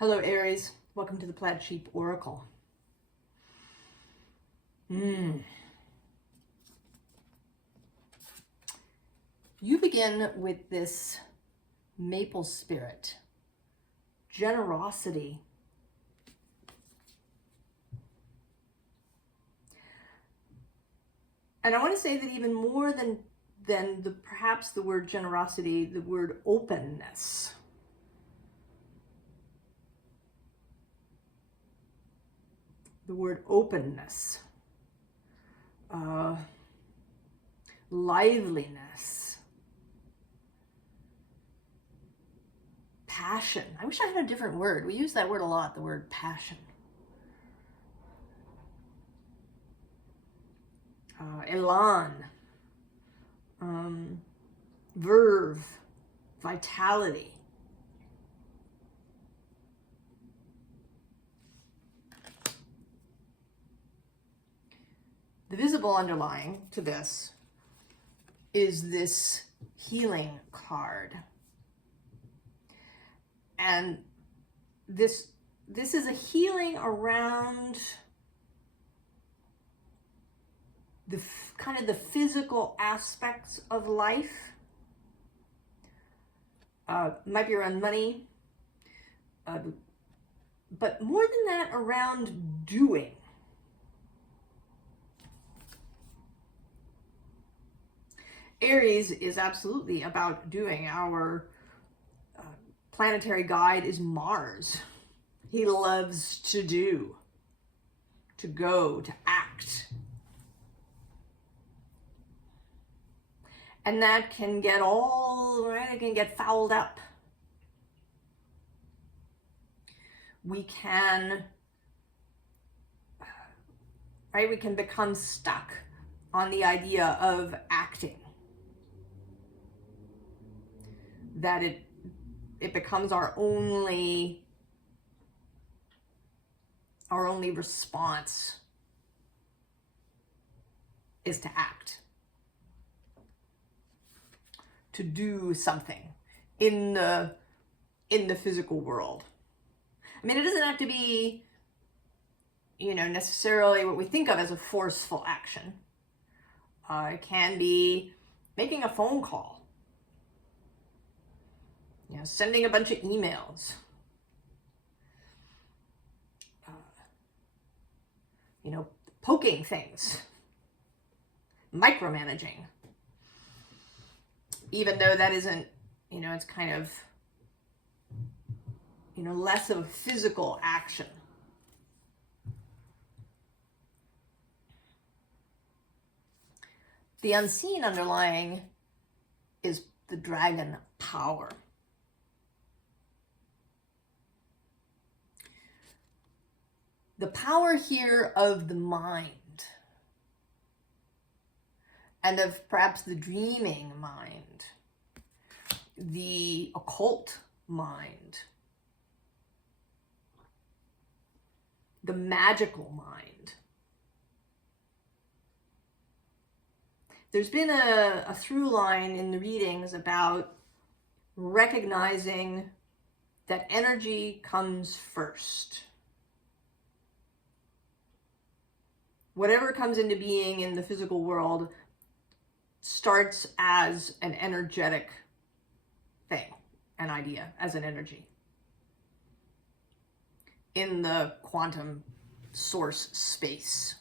Hello, Aries. Welcome to the Plaid Sheep Oracle. You begin with this maple spirit, generosity. And I want to say that even more than perhaps the word generosity, the word openness. The word openness, liveliness, passion. I wish I had a different word. We use that word a lot, the word passion. Elan, verve, vitality. The visible underlying to this is this healing card. And this is a healing around the kind of the physical aspects of life. Might be around money, but more than that, around doing. Aries is absolutely about doing. Our planetary guide is Mars. He loves to do, to go, to act. And that can get it can get fouled up. We can become stuck on the idea of acting. That it becomes our only response is to act, to do something in the physical world. I mean, it doesn't have to be, necessarily what we think of as a forceful action. It can be making a phone call. Sending a bunch of emails, poking things, micromanaging, even though that isn't, it's kind of, less of a physical action. The unseen underlying is the dragon power. The power here of the mind, and of perhaps the dreaming mind, the occult mind, the magical mind. There's been a through line in the readings about recognizing that energy comes first. Whatever comes into being in the physical world starts as an energetic thing, an idea, as an energy. In the quantum source space.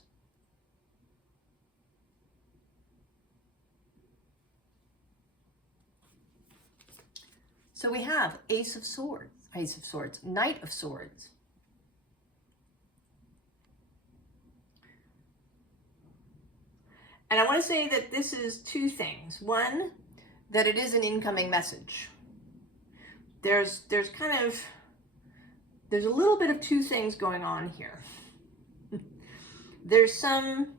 So we have Ace of Swords, Knight of Swords. And I want to say that this is two things. One, that it is an incoming message. There's a little bit of two things going on here. There's some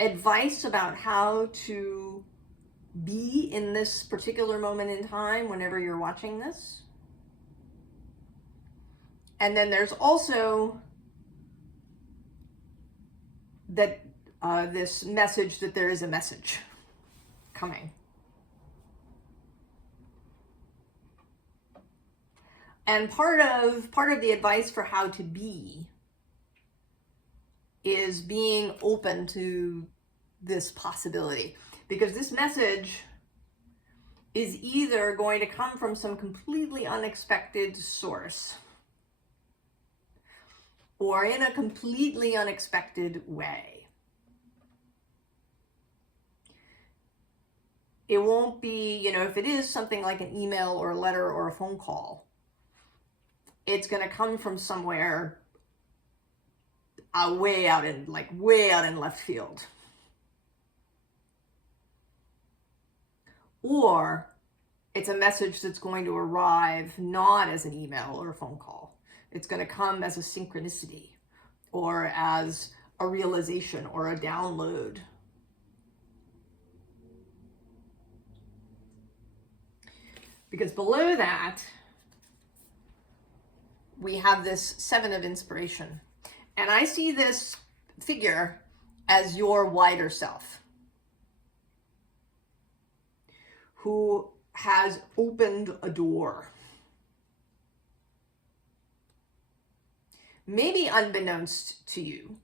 advice about how to be in this particular moment in time whenever you're watching this. And then there's also that this message that there is a message coming. And part of the advice for how to be is being open to this possibility, because this message is either going to come from some completely unexpected source or in a completely unexpected way. It won't be, if it is something like an email or a letter or a phone call, it's going to come from somewhere way out in left field. Or it's a message that's going to arrive not as an email or a phone call. It's going to come as a synchronicity or as a realization or a download. Because below that, we have this Seven of Inspiration. And I see this figure as your wider self, who has opened a door. Maybe unbeknownst to you,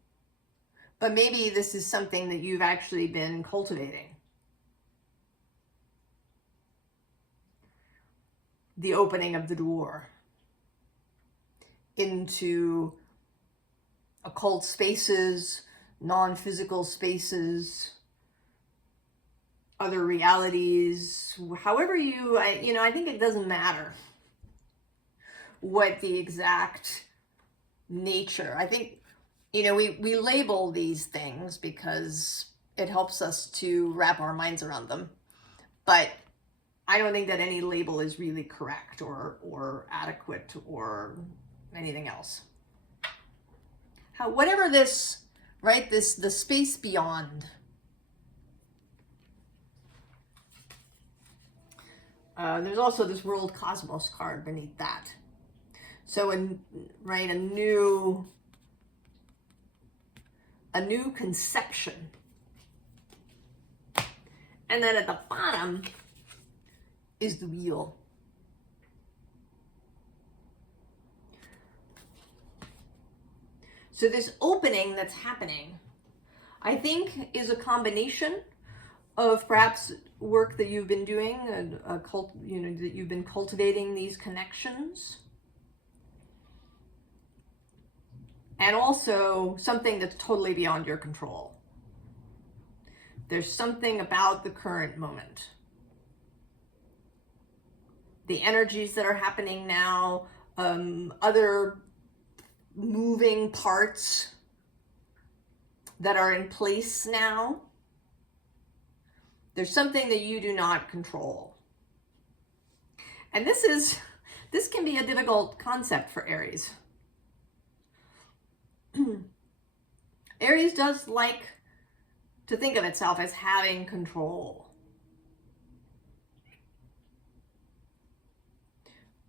but maybe this is something that you've actually been cultivating. The opening of the door into occult spaces, non-physical spaces, other realities, however I think it doesn't matter what the exact nature. I think, we label these things because it helps us to wrap our minds around them. But I don't think that any label is really correct or adequate or anything else. Whatever this, right, the space beyond. There's also this World Cosmos card beneath that. So, a new conception. And then at the bottom is the wheel. So this opening that's happening, I think, is a combination of perhaps work that you've been doing, that you've been cultivating these connections, and also something that's totally beyond your control. There's something about the current moment. The energies that are happening now, other moving parts that are in place now. There's something that you do not control. And this can be a difficult concept for Aries. Aries does like to think of itself as having control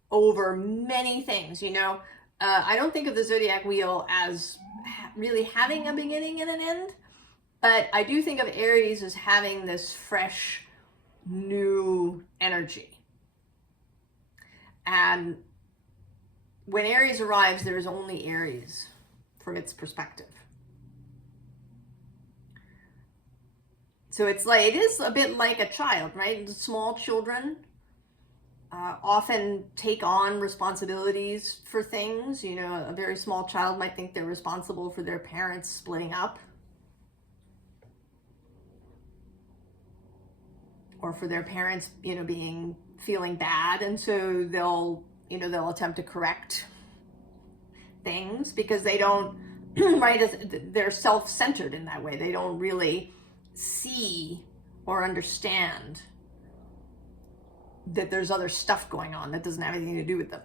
over many things. I don't think of the zodiac wheel as really having a beginning and an end, but I do think of Aries as having this fresh, new energy. And when Aries arrives, there is only Aries from its perspective. So it is a bit like a child, right? Small children often take on responsibilities for things. A very small child might think they're responsible for their parents splitting up, or for their parents, feeling bad, and so they'll attempt to correct things because they don't, right? They're self-centered in that way. They don't really see or understand that there's other stuff going on that doesn't have anything to do with them.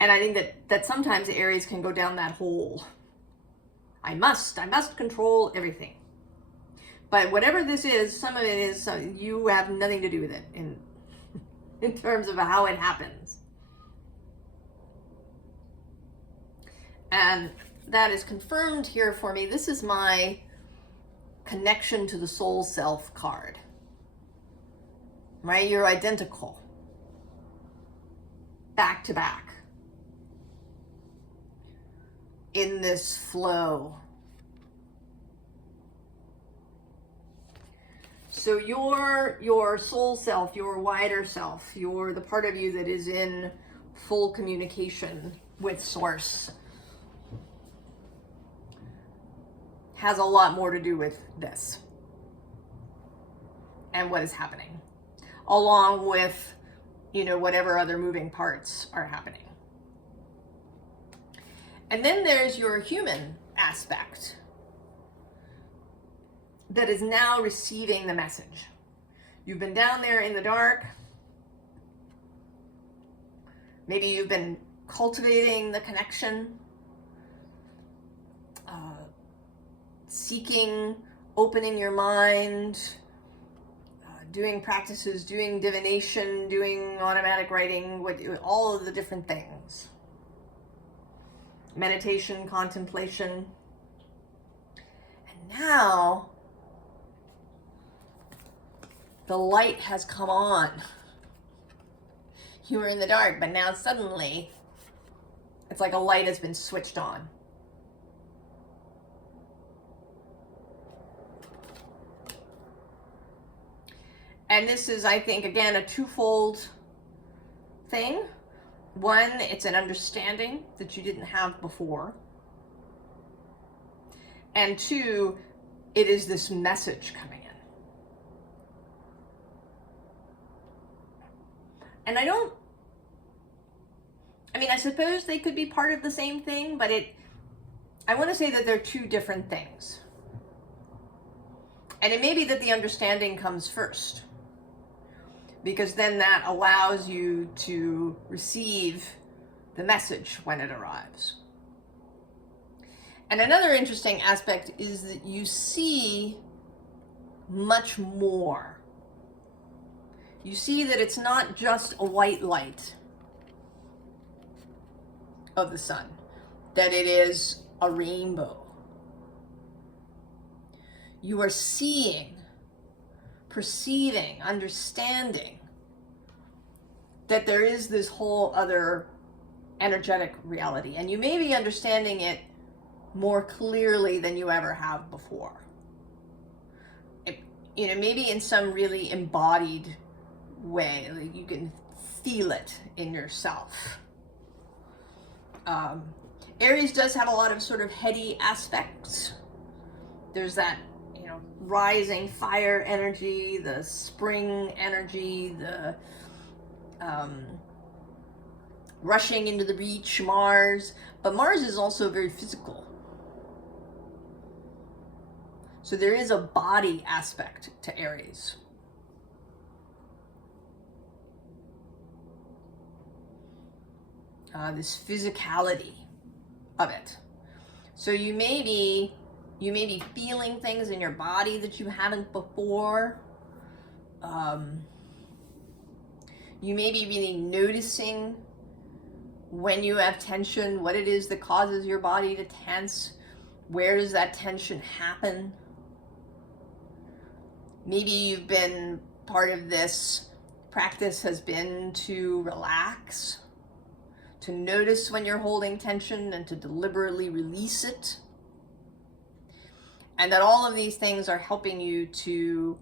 And I think that sometimes Aries can go down that hole. I must control everything. But whatever this is, some of it is, you have nothing to do with it in terms of how it happens. And that is confirmed here for me. This is my connection to the soul self card, right? You're identical, back to back, in this flow. So your soul self, your wider self, the part of you that is in full communication with source, has a lot more to do with this and what is happening, along with, whatever other moving parts are happening. And then there's your human aspect that is now receiving the message. You've been down there in the dark. Maybe you've been cultivating the connection, seeking, opening your mind, doing practices, doing divination, doing automatic writing, all of the different things. Meditation, contemplation. And now the light has come on. You were in the dark, but now suddenly it's like a light has been switched on. And this is, I think, again, a twofold thing. One, it's an understanding that you didn't have before. And two, it is this message coming in. And I suppose they could be part of the same thing, but I want to say that they're two different things. And it may be that the understanding comes first, because then that allows you to receive the message when it arrives. And another interesting aspect is that you see much more. You see that it's not just a white light of the sun, that it is a rainbow. You are seeing, perceiving, understanding that there is this whole other energetic reality, and you may be understanding it more clearly than you ever have before. Maybe in some really embodied way, like you can feel it in yourself. Aries does have a lot of sort of heady aspects. There's that, rising fire energy, the spring energy, the rushing into the beach, Mars. But Mars is also very physical. So there is a body aspect to Aries. This physicality of it. So you may be feeling things in your body that you haven't before. You may be really noticing when you have tension, what it is that causes your body to tense. Where does that tension happen? Maybe you've been part of this practice has been to relax, to notice when you're holding tension and to deliberately release it. And that all of these things are helping you to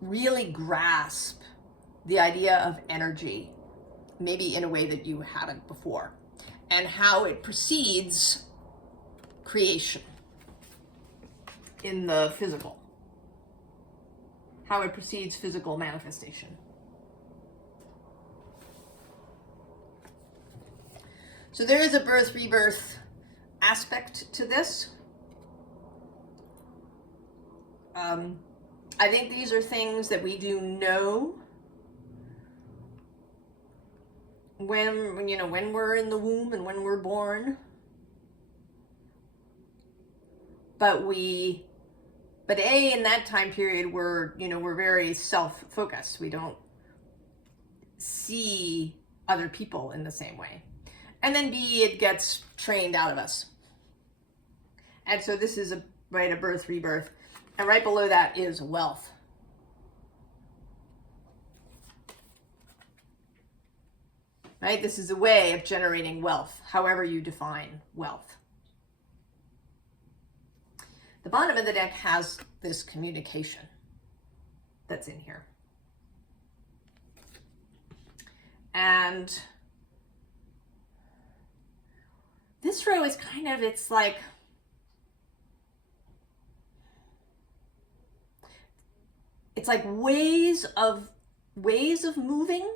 really grasp the idea of energy, maybe in a way that you haven't before, and how it precedes creation in the physical, how it precedes physical manifestation. So there is a birth rebirth aspect to this. I think these are things that we do know when we're in the womb and when we're born. But in that time period, we're very self-focused. We don't see other people in the same way. And then B, it gets trained out of us. And so this is a birth rebirth. And right below that is wealth. Right? This is a way of generating wealth, however you define wealth. The bottom of the deck has this communication that's in here. And this row is kind of, it's like, ways of moving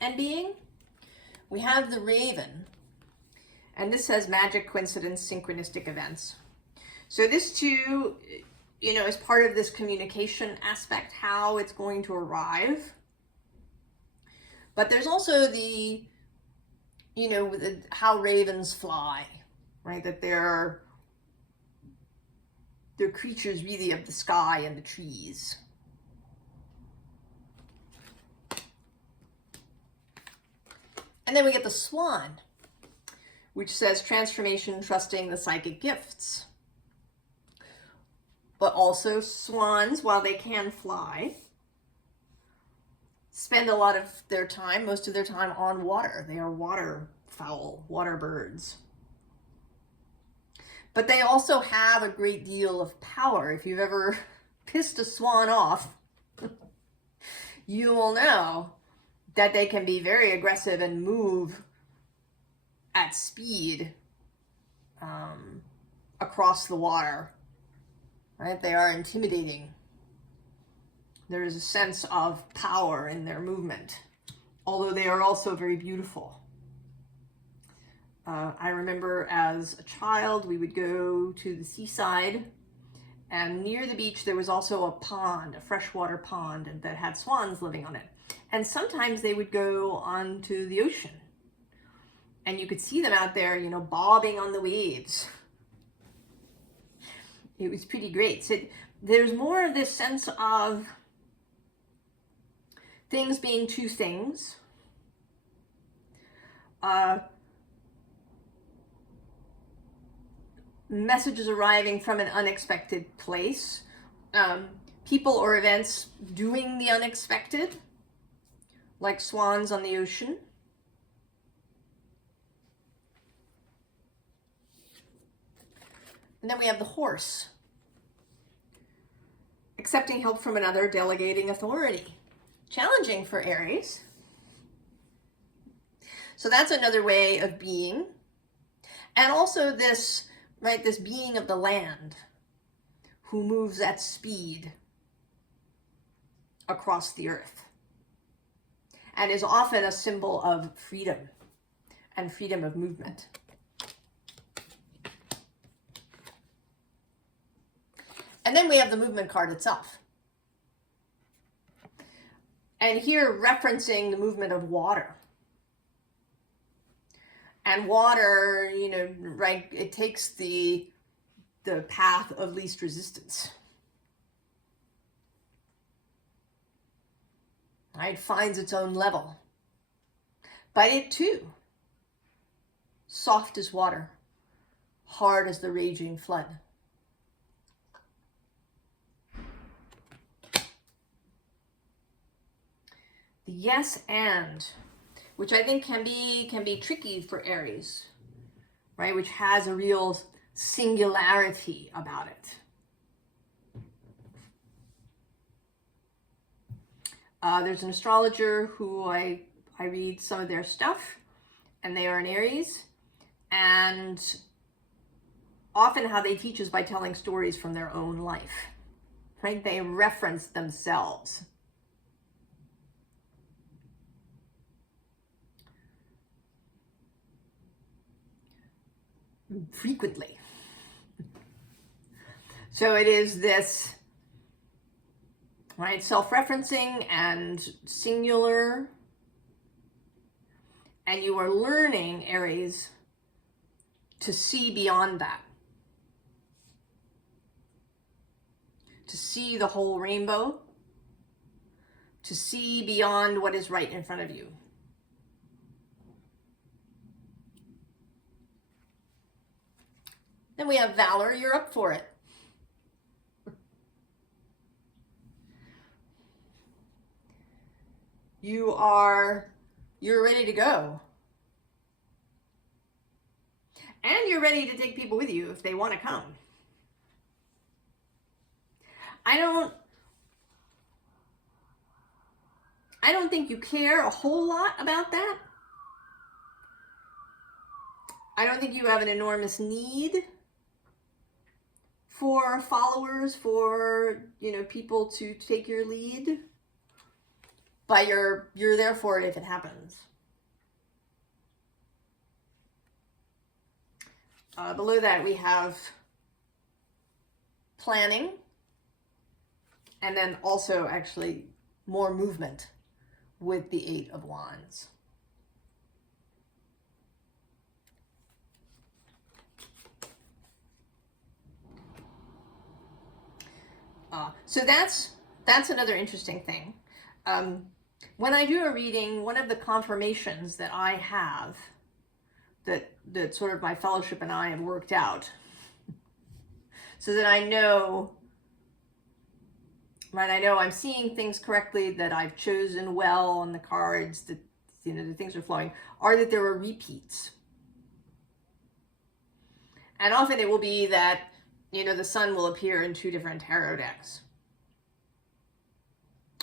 and being. We have the raven, and this says magic, coincidence, synchronistic events. So this too, is part of this communication aspect, how it's going to arrive. But there's also the, how ravens fly, right? That they're creatures really of the sky and the trees. And then we get the swan, which says transformation, trusting the psychic gifts. But also swans, while they can fly, spend a lot of their time, most of their time on water. They are waterfowl, water birds. But they also have a great deal of power. If you've ever pissed a swan off, you will know that they can be very aggressive and move at speed across the water. Right? They are intimidating. There is a sense of power in their movement, although they are also very beautiful. I remember as a child, we would go to the seaside, and near the beach there was also a pond, a freshwater pond that had swans living on it. And sometimes they would go onto the ocean, and you could see them out there, bobbing on the waves. It was pretty great. So there's more of this sense of things being two things. Messages arriving from an unexpected place. People or events doing the unexpected, like swans on the ocean. And then we have the horse. Accepting help from another, delegating authority. Challenging for Aries. So that's another way of being. And also this, right, this being of the land who moves at speed across the earth and is often a symbol of freedom and freedom of movement. And then we have the movement card itself. And here referencing the movement of water. And water, right, it takes the path of least resistance. Right, finds its own level. But it too, soft as water, hard as the raging flood. The yes and, which I think can be tricky for Aries, right? Which has a real singularity about it. There's an astrologer who I read some of their stuff, and they are an Aries, and often how they teach is by telling stories from their own life, right? They reference themselves. Frequently. So it is this, right, self-referencing and singular, and you are learning, Aries, to see beyond that, to see the whole rainbow, to see beyond what is right in front of you. Then we have Valor. You're up for it. You're ready to go. And you're ready to take people with you if they want to come. I don't think you care a whole lot about that. I don't think you have an enormous need for followers, for, you know, people to take your lead. But you're there for it if it happens. Below that we have planning, and then also actually more movement with the Eight of Wands. So that's another interesting thing. When I do a reading, one of the confirmations that I have that sort of my fellowship and I have worked out, so that I know, right, I know I'm seeing things correctly, that I've chosen well on the cards, that, you know, the things are flowing, are that there are repeats. And often it will be that, you know, the sun will appear in 2 different tarot decks.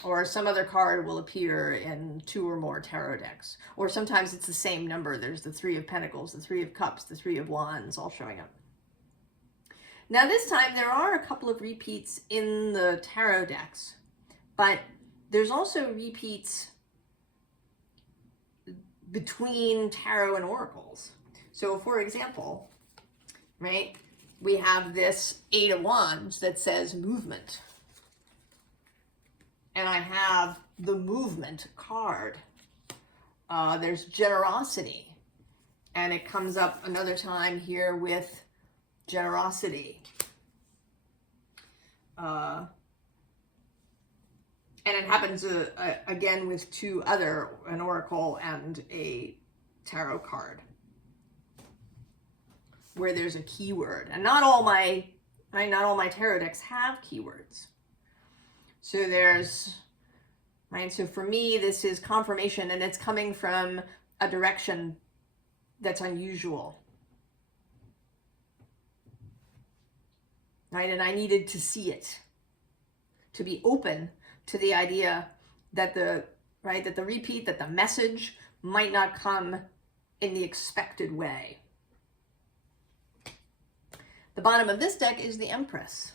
Or some other card will appear in 2 or more tarot decks. Or sometimes it's the same number. There's the 3 of Pentacles, the 3 of Cups, the 3 of Wands all showing up. Now this time there are a couple of repeats in the tarot decks, but there's also repeats between tarot and oracles. So for example, right, we have this Eight of Wands that says movement. And I have the movement card. There's generosity. And it comes up another time here with generosity. And it happens again with 2 other, an oracle and a tarot card, where there's a keyword. And not all my tarot decks have keywords. So there's, right, so for me, this is confirmation, and it's coming from a direction that's unusual. Right, and I needed to see it, to be open to the idea that the repeat, that the message might not come in the expected way. The bottom of this deck is the Empress.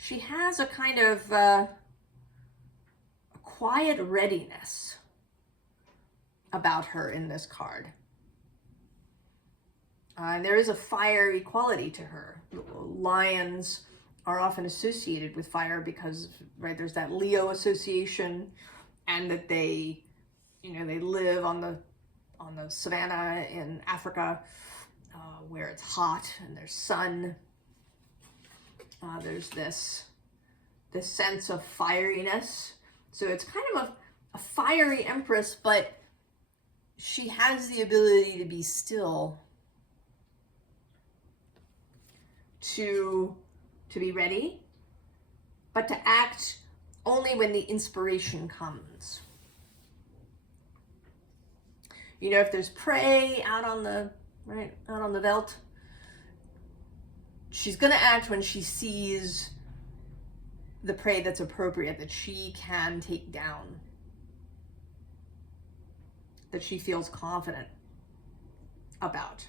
She has a kind of a quiet readiness about her in this card. There is a fiery quality to her. Lions are often associated with fire because, right, there's that Leo association, and that they, you know, they live on the savannah in Africa, where it's hot and there's sun. There's this sense of fieriness. So it's kind of a fiery Empress, but she has the ability to be still, to be ready, but to act only when the inspiration comes. You know, if there's prey out on the veldt, she's going to act when she sees the prey that's appropriate, that she can take down, that she feels confident about.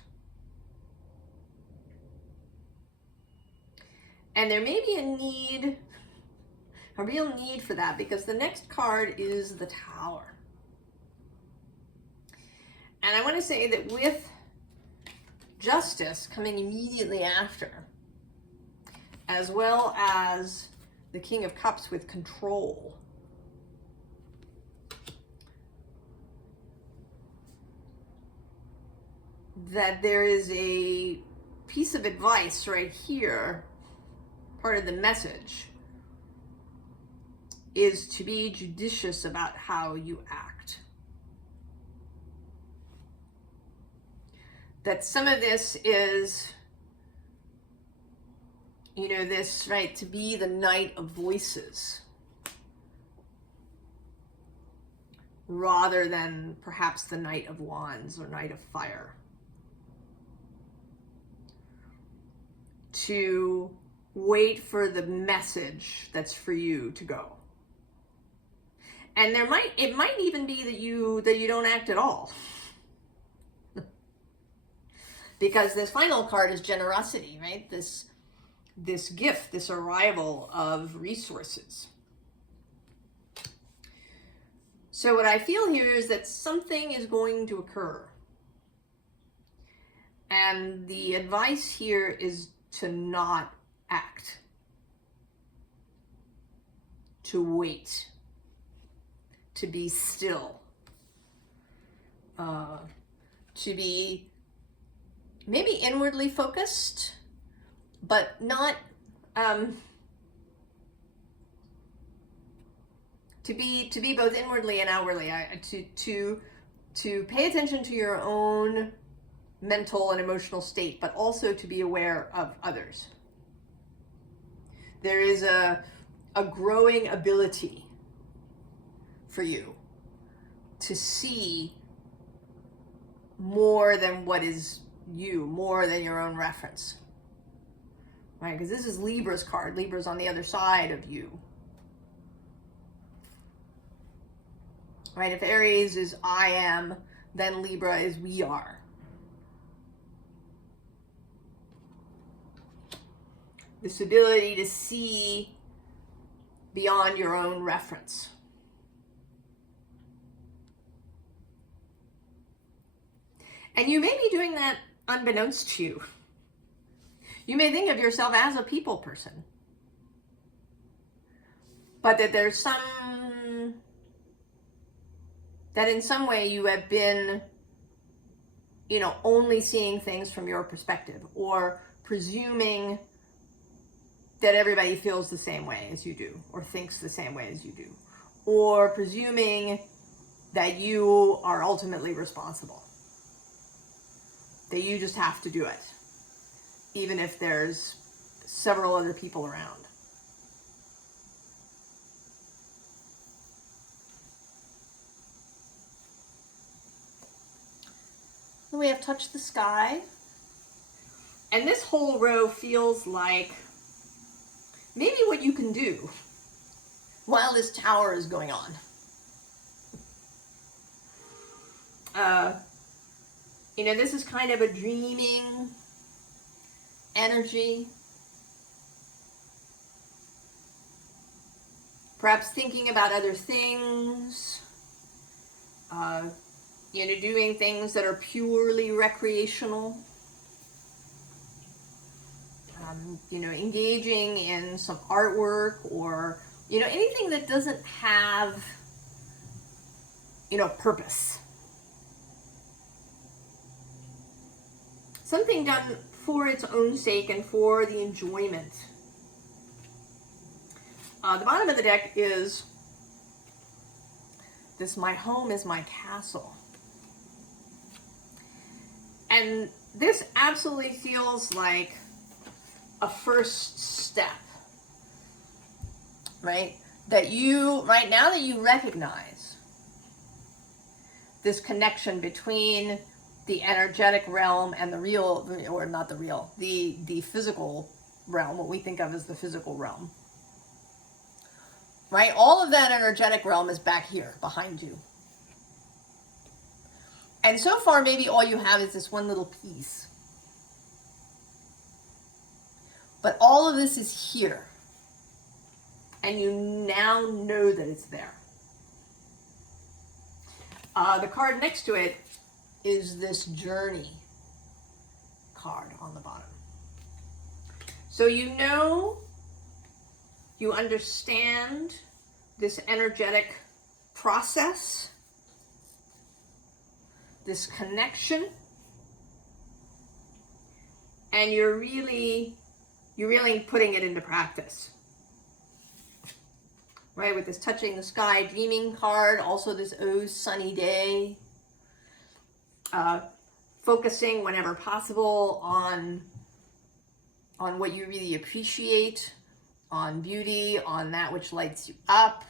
And there may be a real need for that, because the next card is the Tower. And I want to say that with Justice coming immediately after, as well as the King of Cups with control, that there is a piece of advice right here. Part of the message is to be judicious about how you act. that some of this is, you know, this, right, to be the Knight of Voices, rather than perhaps the Knight of Wands or Knight of Fire. To wait for the message that's for you to go. And it might even be that you don't act at all. Because this final card is generosity, right? This gift, this arrival of resources. So what I feel here is that something is going to occur. And the advice here is to not act. To wait. To be still. To be maybe inwardly focused, but not to be both inwardly and outwardly. To pay attention to your own mental and emotional state, but also to be aware of others. There is a growing ability for you to see more than what is you, more than your own reference. Right? Because this is Libra's card. Libra's on the other side of you. Right? If Aries is I am, then Libra is we are. This ability to see beyond your own reference. And you may be doing that unbeknownst to you. You may think of yourself as a people person. But that there's that in some way you have been, you know, only seeing things from your perspective, or presuming that everybody feels the same way as you do, or thinks the same way as you do, or presuming that you are ultimately responsible, that you just have to do it, even if there's several other people around. Then we have Touch the Sky. And this whole row feels like maybe what you can do while this tower is going on. You know, this is kind of a dreaming energy. Perhaps thinking about other things. You know, doing things that are purely recreational. You know, engaging in some artwork, or, you know, anything that doesn't have, you know, purpose. Something done for its own sake and for the enjoyment. The bottom of the deck is this: my home is my castle. And this absolutely feels like a first step, right? That you, right now that you recognize this connection between the energetic realm and the real, or not the real, the physical realm, what we think of as the physical realm, right? All of that energetic realm is back here behind you. And so far, maybe all you have is this one little piece. But all of this is here. And you now know that it's there. The card next to it is this Journey card on the bottom. So you know, you understand this energetic process, this connection, and you're really putting it into practice. Right, with this Touching the Sky Dreaming card, also this Oh Sunny Day. focusing whenever possible on what you really appreciate, on beauty, on that which lights you up.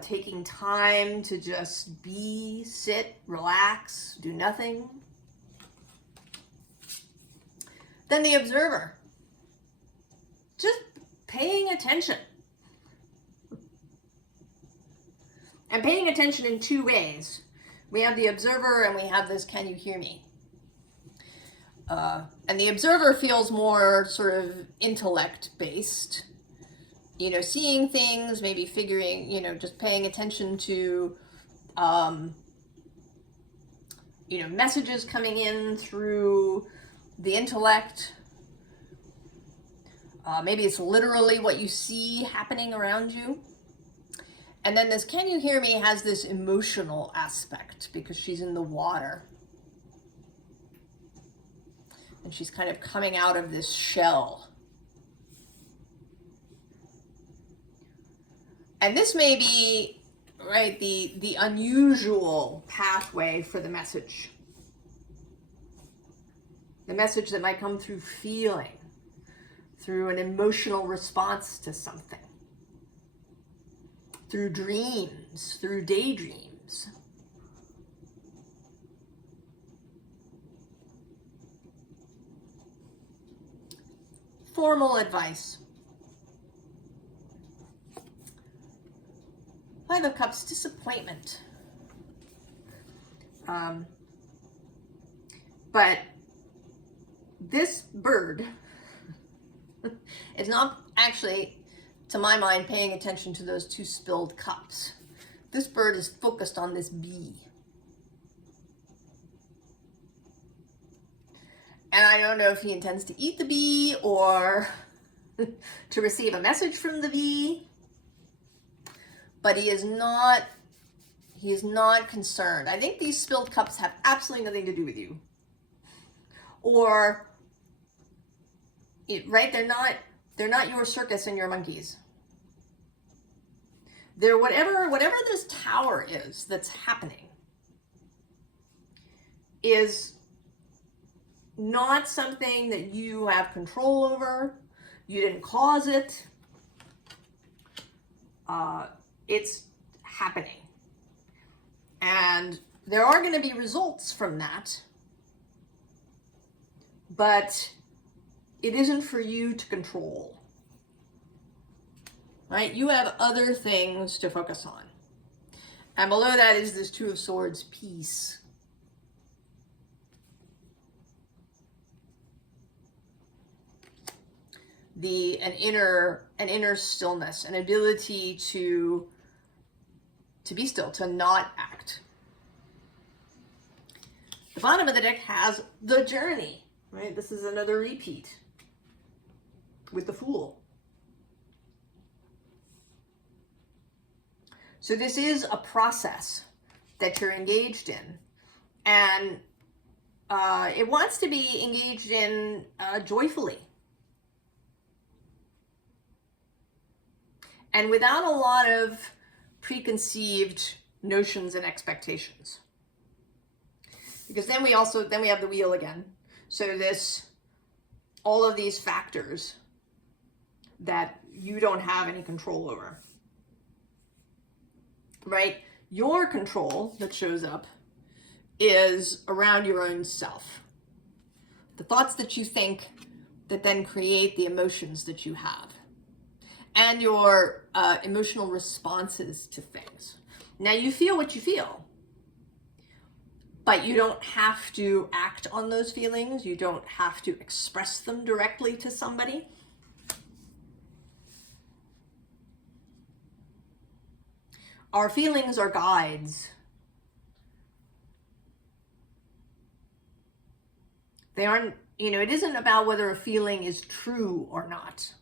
Taking time to just be, sit, relax, do nothing. Then the observer. Just paying attention. And paying attention in two ways. We have the observer and we have this can you hear me? And the observer feels more sort of intellect based. You know, seeing things, maybe figuring, you know, just paying attention to, you know, messages coming in through the intellect. Maybe it's literally what you see happening around you. And then this can you hear me has this emotional aspect because she's in the water. And she's kind of coming out of this shell. And this may be, right, the unusual pathway for the message. The message that might come through feeling, through an emotional response to something, through dreams, through daydreams. Formal advice. Five of Cups, disappointment. But this bird is not actually, to my mind, paying attention to those two spilled cups. This bird is focused on this bee. And I don't know if he intends to eat the bee or to receive a message from the bee. But he is not concerned. I think these spilled cups have absolutely nothing to do with you. Or, right, they're not your circus and your monkeys. They're whatever this tower is that's happening is not something that you have control over. You didn't cause it. It's happening. And there are going to be results from that. But it isn't for you to control. Right? You have other things to focus on. And below that is this Two of Swords piece. An inner stillness, an ability to be still, to not act. The bottom of the deck has the Journey, right? This is another repeat with the Fool. So this is a process that you're engaged in, and it wants to be engaged in joyfully. And without a lot of preconceived notions and expectations. Because then we have the Wheel again. So all of these factors that you don't have any control over. Right? Your control that shows up is around your own self. The thoughts that you think that then create the emotions that you have. And your emotional responses to things. Now, you feel what you feel, but you don't have to act on those feelings. You don't have to express them directly to somebody. Our feelings are guides. They aren't, it isn't about whether a feeling is true or not.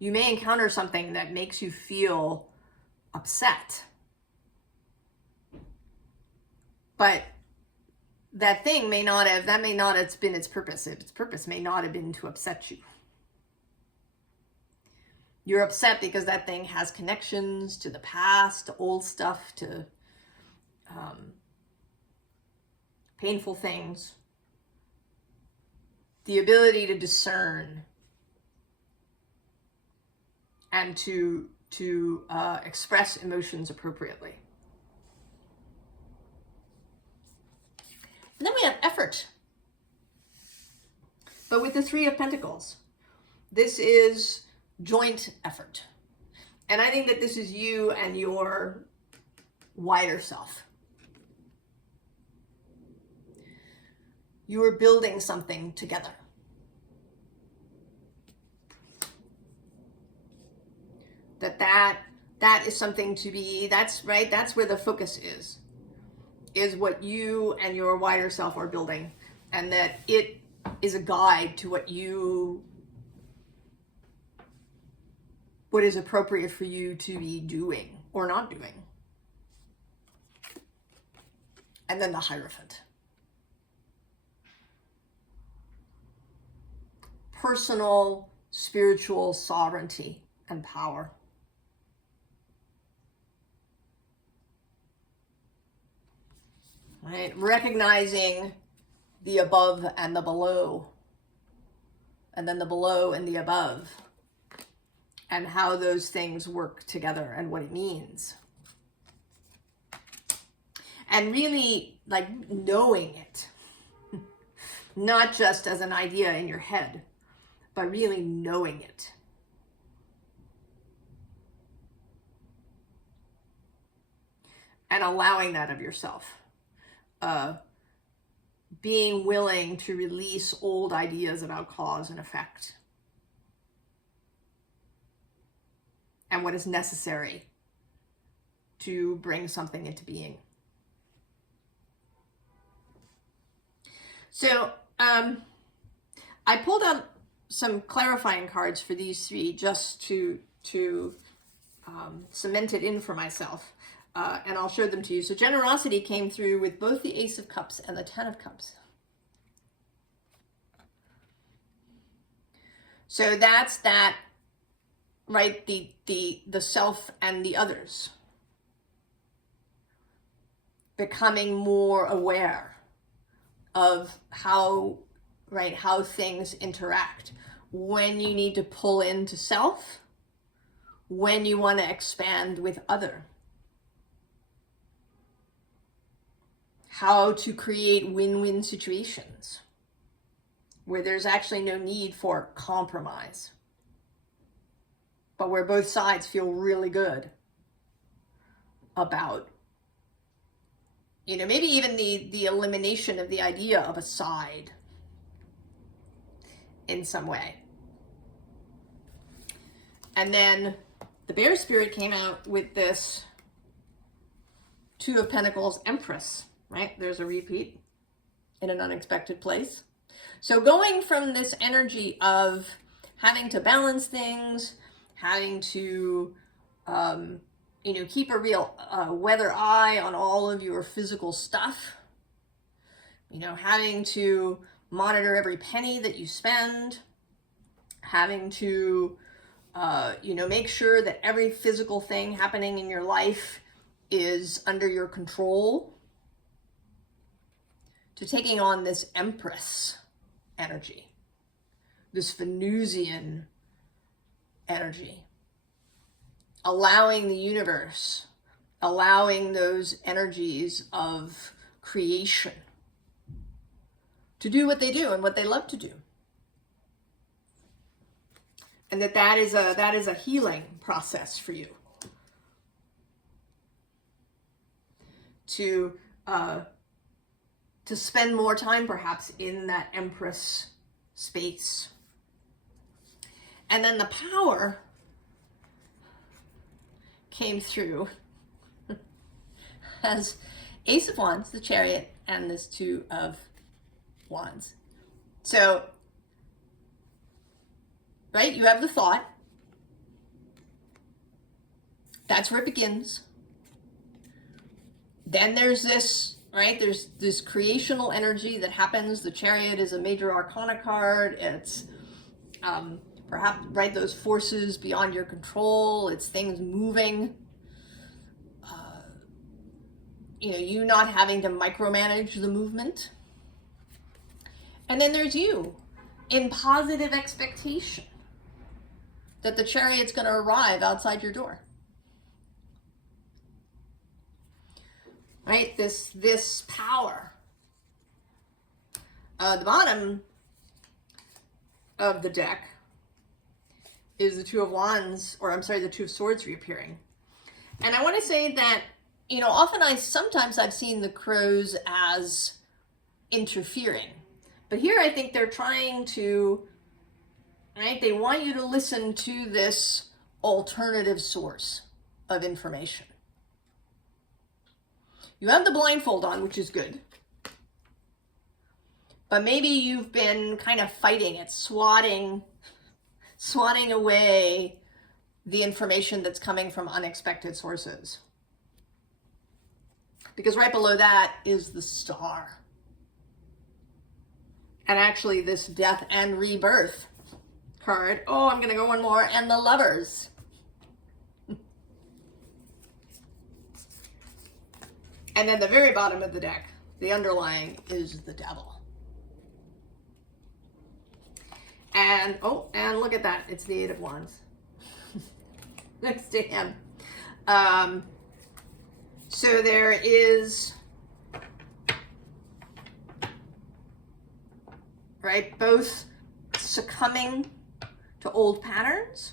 You may encounter something that makes you feel upset. But that may not have been its purpose. Its purpose may not have been to upset you. You're upset because that thing has connections to the past, to old stuff, to painful things, the ability to discern and to express emotions appropriately. And then we have effort. But with the Three of Pentacles, this is joint effort. And I think that this is you and your wider self. You are building something together. That is something to be, that's right, that's where the focus is what you and your wider self are building. And that it is a guide to what is appropriate for you to be doing or not doing. And then the Hierophant. Personal, spiritual sovereignty and power. Right? Recognizing the above and the below, and then the below and the above, and how those things work together and what it means. And really, like, knowing it, not just as an idea in your head, but really knowing it. And allowing that of yourself. Being willing to release old ideas about cause and effect. And what is necessary to bring something into being. So, I pulled out some clarifying cards for these three just to cement it in for myself. And I'll show them to you. So generosity came through with both the Ace of Cups and the Ten of Cups. So that's that, right? The self and the others. Becoming more aware of how things interact. When you need to pull into self, when you want to expand with other. How to create win-win situations where there's actually no need for compromise, but where both sides feel really good about, maybe even the elimination of the idea of a side in some way. And then the Bear Spirit came out with this Two of Pentacles, Empress. Right? There's a repeat in an unexpected place. So going from this energy of having to balance things, having to, keep a real weather eye on all of your physical stuff, having to monitor every penny that you spend, having to, make sure that every physical thing happening in your life is under your control, to taking on this Empress energy, this Venusian energy, allowing the universe, allowing those energies of creation to do what they do and what they love to do. And that is a healing process for you. To spend more time perhaps in that Empress space. And then the Power came through as Ace of Wands, the Chariot, and this Two of Wands. So, right, you have the thought. That's where it begins. Then there's this, right? There's this creational energy that happens. The Chariot is a major arcana card. It's perhaps, right, those forces beyond your control. It's things moving. you not having to micromanage the movement. And then there's you in positive expectation that the chariot's going to arrive outside your door. Right? This power. The bottom of the deck is the Two of Wands, or I'm sorry, the Two of Swords reappearing. And I want to say that, sometimes I've seen the crows as interfering. But here I think they're trying to, right? They want you to listen to this alternative source of information. You have the blindfold on, which is good. But maybe you've been kind of fighting it, swatting away the information that's coming from unexpected sources. Because right below that is the Star. And actually this Death and Rebirth card. Oh, I'm going to go one more. And the Lovers. And then the very bottom of the deck, the underlying, is the Devil. And, and look at that. It's the Eight of Wands. Next to him. So there is, right, both succumbing to old patterns,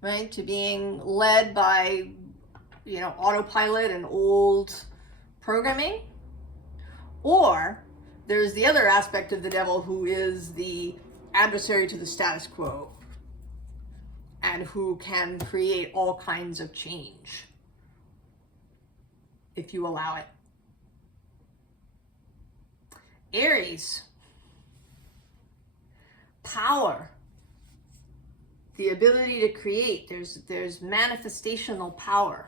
right, to being led by, autopilot and old programming, or there's the other aspect of the Devil who is the adversary to the status quo and who can create all kinds of change if you allow it. Aries, power, the ability to create. There's manifestational power.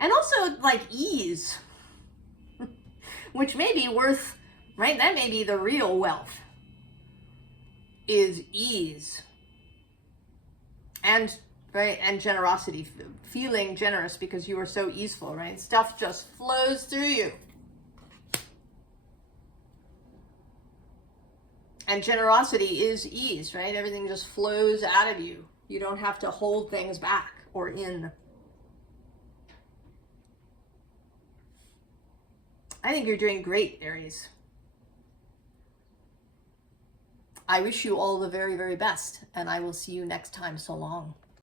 And also like ease, which may be worth, right? That may be the real wealth, is ease. And, right, and generosity, feeling generous because you are so easeful, right? Stuff just flows through you. And generosity is ease, right? Everything just flows out of you. You don't have to hold things back or in. I think you're doing great, Aries. I wish you all the very, very best, and I will see you next time. So long.